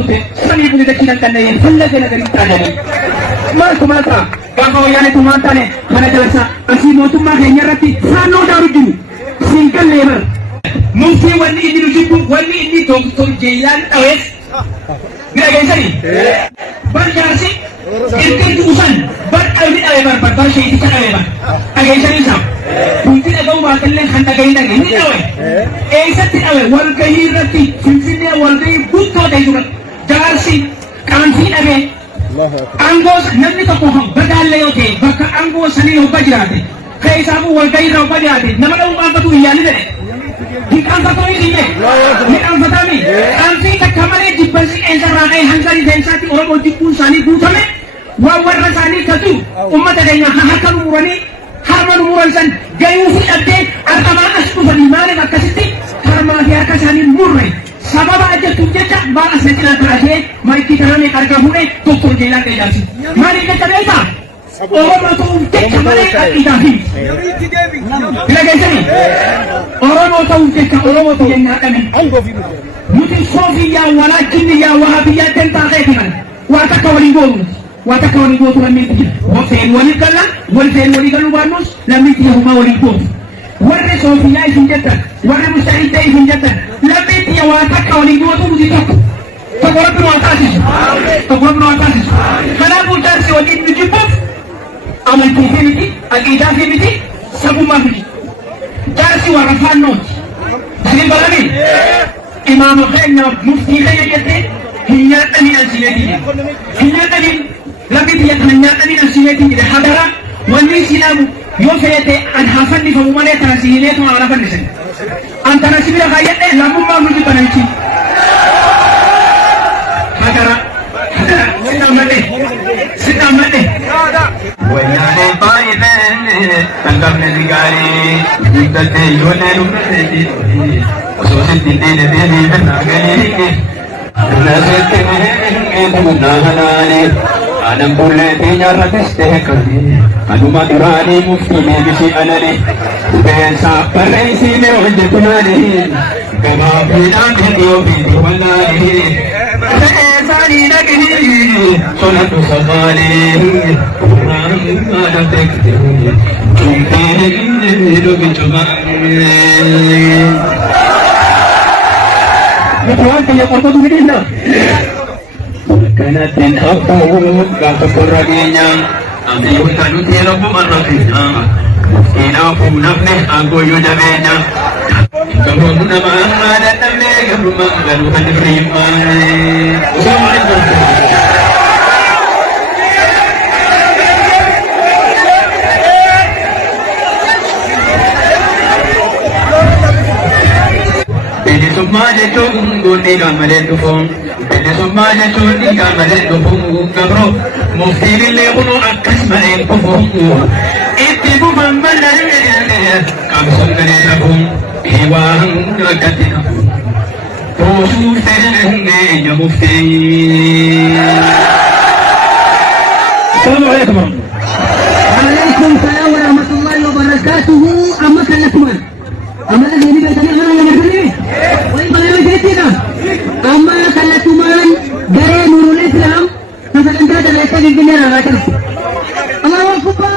buute sanii buute dachiidhaan kan dhaheen fallaga nagarii taajanii maaltu malata gaafa wayyaane tumaan taane kana jalasa asii mootummaa keenya irratti saannoo daaru jiru siin gallee bar muftii wanni inni nu jibbu wanni inni doktor Jeelaan dhawees bira geessanii bar jaarsi irratti usan bar dhabni dhawe bar sheeticha dhawe bar dhageessanii isaa kunti dhaga'u baatallee kan dhaga'ii dhagee ni dhawe eessatti dhawe walgahii irratti finfinnee walgahii guuttoo ta'e ture jaarsi qaansii dhabee angoo namni tokko badaallee yoo ta'e bakka angoo sanii hogga jiraate keessaafuu walgahii irra hogga jiraate nama dha'uu qaanfatu hiyyaanni jedhe hin qaanfatanii dhiibee ni qaanfatami qaansii takka malee jibbansi eessarraa ka'e hanga rifeensaatti oromoo jibbuun isaanii guutame waan warra isaanii katu ummata keenya harka nu muranii harma nu muran san gayuu fudhattee argamaan as dhufanii maaliif akkasitti harmaa fi harka isaanii murre sababa ajjattuuf jecha baal as cinaa taatee maayikii tanamee argaa fuudhee doktor Jeelaan Qeedaasi maaliif jecha beekaa oromoo ta'uuf jecha malee dhaqiidhaafi bira geessanii oromoo ta'uuf jecha oromoo ta'u jennaa dhame nuti soofiyyaa walaachinni wahabiyyaa dantaa ta'eeti mana waa takka waliin goonu wataka waligotu lamiti wafeen waligala walfeen waligalu banus lamiti huma waligotu warre sofiya isinjata warre mustaida isinjata lamiti wataka waligotu muditako tokorabno atasis kana bultarsi wali nujibuf amal kifimiti aqida fimiti sabuma fiti darsi warafan not dalil balami imam khaina mufti khayyate hiya tani alsinati hiya tani لكن يتمنى أن نسيته إلى حضرة والنسلام يوفيته أن حفني فمولي تنسيهلته على فنسل أن تنسيبه غايته لما ما نجي تنسي حضرة ستة مدى ويانا طائفين تنقبنا ذكاري يبدأ يولي نمسيتي وسوسيتي دين بيني من أغنيك نسيتي من أغناني أنا أقول لك يا رتستك أنا ما تراني مفتي بشيء أنني بين ساق رئيسي لوجدتني كما في نامي وفي والله فإنساني لكني صنعت صفاني ما لم تكتبني كنت بجمالي نتوانت يا قطة بدينا كانت تنحفظ كافر رجينا أمي يوتانو تيربو مرقنا إنا فم نفنه أنكو يجبنا كمرنا ما أمانا نملي كمرنا غلو هنفريما السلام عليكم Bilisummaa jechuun gootee gaamalee dhufuun bilisummaa jechuun gaamalee dhufuun gabroo muftiin illee kunuu akkas malee dhufuun itti bufan malee qabsoon galee dhabuun hiwaan rakkatti dhabuun toosuuf ta'ee enya muftii. Assalamu alaikum. Waalaikum salam warahmatullahi wabarakatuhu. Amma kallattuman. Amma lagi ni bertanya orang yang berdiri. Woi bagaimana cerita? Amma kallattuman dari Nurul Islam. Nasaan kita dari kita di dunia rakyat. Allah Akbar.